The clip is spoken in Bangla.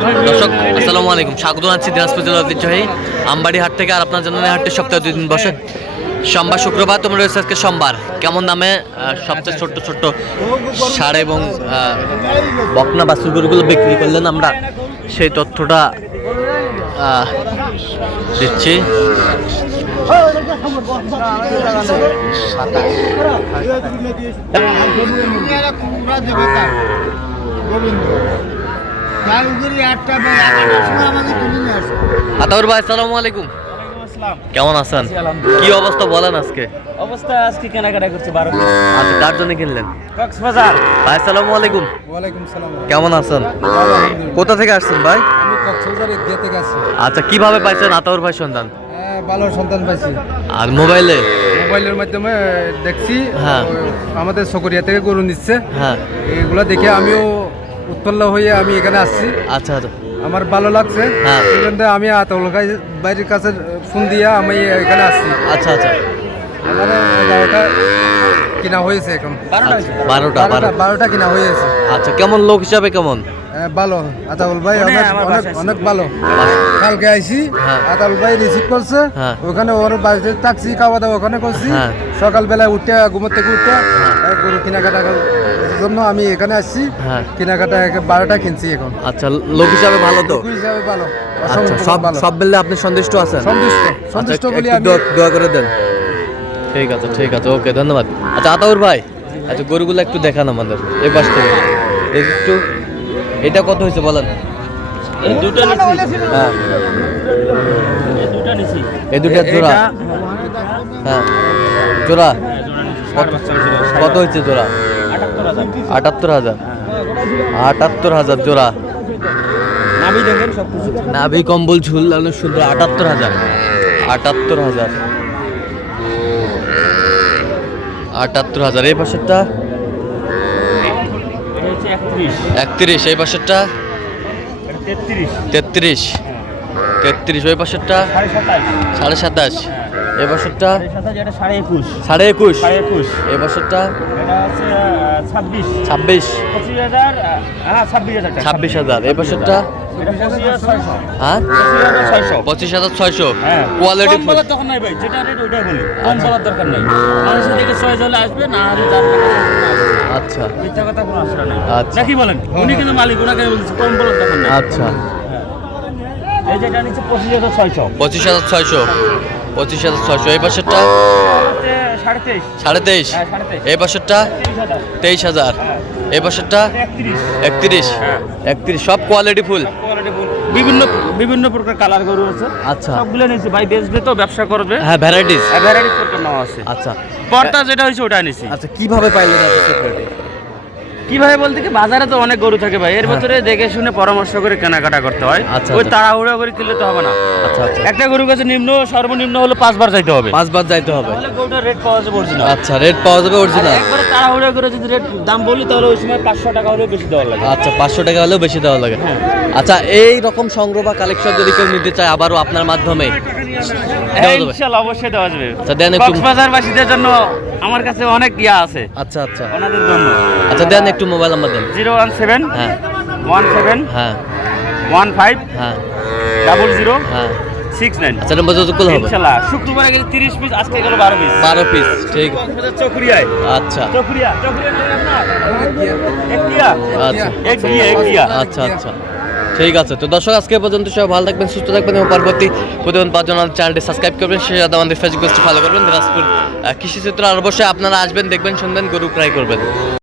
দর্শক আসসালামু আলাইকুম, স্বাগত জানাচ্ছি দিনাজপুর জেলার ঐতিহ্যবাহী আমবাড়ি হাট থেকে। আর আপনার জানেন হাটটি সপ্তাহে 2 দিন বসে, সোমবার শুক্রবার। তোমরা রয়েছে আজকে সোমবার। কেমন দামে সবচেয়ে ছোট্ট ছোট্ট ষাঁড় এবং বকনা বাছুর গরুগুলো বিক্রি করলেন, আমরা সেই তথ্যটা দিচ্ছি। আতাউর ভাই আসসালামু আলাইকুম, কেমন আছেন? কি অবস্থা বলেন আজকে? অবস্থা আজকে কেনাকাটা করছে 12 পিস। আচ্ছা, কার জন্য কিনলেন? কক্সবাজার। ভাই আসসালামু আলাইকুম। ওয়ালাইকুম সালাম। কেমন আছেন? কোথা থেকে আসছেন ভাই? আমি কক্সবাজার এদিকে থেকে আসছি। আচ্ছা, কিভাবে পাইছেন আতাউর ভাই সন্ধান? ভালো সন্তান পাইছি। আর মোবাইলে? মোবাইলের মাধ্যমে দেখছি। হ্যাঁ। আমাদের সকরিয়া থেকে গরু নিচ্ছে। হ্যাঁ। এগুলো দেখে আমিও উৎপন্ন হয়ে আমি এখানে আসছি। আচ্ছা আচ্ছা। আমার ভালো লাগছে। হ্যাঁ। এই জন্য আমি আতাউল ভাইয়ের কাছে ফোন দিয়ে আমি এখানে আসছি। আচ্ছা আচ্ছা। আমার 12টা কিনা হয়েছে এখন। 12টা কিনা হয়েছে। আচ্ছা, কেমন লোক হিসাবে কেমন? ভালো আতাউল ভাই, অনেক অনেক অনেক ভালো। কালকে আইছি, হ্যাঁ। আতাউল ভাই রিসিভ করছে। হ্যাঁ। ওখানে ওর বাড়িতে থাকছি, খাওয়া দাওয়া ওখানে করছি। হ্যাঁ। সকালবেলায় উঠে ঘুমোর থেকে উঠে গরু কেনাকাটা জন্য আমি এখানে আসছি। হ্যাঁ। কেনাকাটা 12টা কিনছি এখন। আচ্ছা, লোক হিসাবে ভালো তো? লোক হিসাবে ভালো, আচ্ছা, অসংখ্য সব ভালো। সব মিললে আপনি সন্তুষ্ট আছেন? সন্তুষ্ট আচ্ছা, বলি একটু আমি। দোয়া করে দেন। ঠিক আছে ঠিক আছে, ওকে, ধন্যবাদ। আচ্ছা আতাউর ভাই, আচ্ছা গরুগুলো একটু দেখান আমাদের এই পাশ থেকে একটু। এটা কত হয়েছে বলেন? এই দুটো নিছি। হ্যাঁ, এই দুটো নিছি। এই দুটা জোড়া? হ্যাঁ, জোড়া কত হয়েছে জোড়া? 78,000। 78,000 জোড়া। নাভি দেখেন সবকিছু। নাভি কম্বল ঝুলানো সুন্দর। 78,000। 78,000। 78,000। এই পাশেরটা? এটা হচ্ছে 31। 31। এই পাশেরটা? এটা 33। 33। 33। ওই পাশেরটা? 27.5। 27.5। এই পাশেরটা? 27, এটা 21.5। 21.5। 21। এই পাশেরটা? এটা হচ্ছে 26। 26। 25,000। হ্যাঁ, 26,000 টাকা। 26,000। এই পাশেরটা? এটা 25,600। হ্যাঁ, 25,600। 25,600। হ্যাঁ, কোয়ালিটি কম বলার দরকার নাই ভাই, যেটা রেট ওইটাই বলি, কম বলার দরকার নাই। মানুষের দিকে চয়েস হলে আসবে, না হলে তার আচ্ছা মিথ্যা কথা কোনো আসলে নাই। আচ্ছা। নাকি বলেন? উনি কিন্তু মালিক, ওনাকে বলছি কম বলার দরকার নাই। আচ্ছা। এই যেটা নিচ্ছে 25,600। 25,600। 25,600। এই পাশেরটা? 23.5। 23.5। হ্যাঁ, 23.5। এই পাশেরটা? 23,000। 23,000। এই পাশেরটা? 31। হ্যাঁ। 31। সব কোয়ালিটি ফুল? Quality full. বিভিন্ন বিভিন্ন প্রকার কালার গরু আছে। আচ্ছা। সবগুলো নিয়েছি ভাই, বেচবে তো, ব্যবসা করবে। হ্যাঁ, ভ্যারাইটিস। ভ্যারাইটি প্রকার নেওয়া আছে। আচ্ছা পর্দা যেটা হয়েছে ওটা নিয়েছি। আচ্ছা, কিভাবে পাইলেন এত সিক্রেটি? কিভাবে বলতে কি, বাজারে তো অনেক গরু থাকে ভাই, এর হ্যাঁ। ভিতরে দেখে শুনে পরামর্শ করে কেনাকাটা করতে হয়। আচ্ছা, ওই আচ্ছা। তাড়াহুড়ো করে কিনলে তো হবে না। আচ্ছা আচ্ছা। একটা গরুর কাছে সর্বনিম্ন হলো 5 বার যাইতে হবে। 5 বার যাইতে হবে? তাহলে গরুটার রেট পাওয়া যাবে অরিজিনাল। আচ্ছা, রেট পাওয়া যাবে অরিজিনাল? একবারে তাড়াহুড়ো করে যদি রেট দাম বলি, তাহলে ওই সময় 500 টাকা হলেও বেশি দেওয়ার লাগে। আচ্ছা, 500 টাকা হলেও বেশি দেওয়া লাগে। হ্যাঁ। আচ্ছা, এই রকম সংগ্রহ বা কালেকশন যদি কেউ নিতে চায় আবারও আপনার মাধ্যমে হ্যাঁ, দেওয়া যাবে? ইনশাআল্লাহ অবশ্যই দেওয়া যাবে। আচ্ছা, দেন একটু। কক্সবাজারবাসীদের জন্য আমার কাছে অনেক ইয়া আছে, আচ্ছা আচ্ছা। ওনাদের জন্য। আচ্ছা, দেন একটু মোবাইল নাম্বার দেন। 017 হ্যাঁ 17 হ্যাঁ 15 হ্যাঁ 00 হ্যাঁ। 69। আচ্ছা, নম্বর যত হবে? ইনশাআল্লাহ শুক্রবারে গেলে 30 পিস, আজকে গেল 12 পিস। 12 পিস। ঠিক। কক্সবাজার চকরিয়ায়। আচ্ছা চকরিয়া নেই আপনার? একটিয়া। আচ্ছা একটিয়া। আচ্ছা আচ্ছা, ঠিক আছে। তো দর্শক, আজকে এ পর্যন্ত সবাই ভালো থাকবেন, সুস্থ থাকবেন এবং পরবর্তী প্রতিদিন পাওয়ার জন্য চ্যানেলটি সাবস্ক্রাইব করবেন। সেই সাথে আমাদের ফেসবুক পেজটি ফলো করবেন, দিনাজপুর কৃষি চিত্র। আর অবশ্যই আপনারা আসবেন, দেখবেন, শুনবেন, গরু ক্রয় করবেন।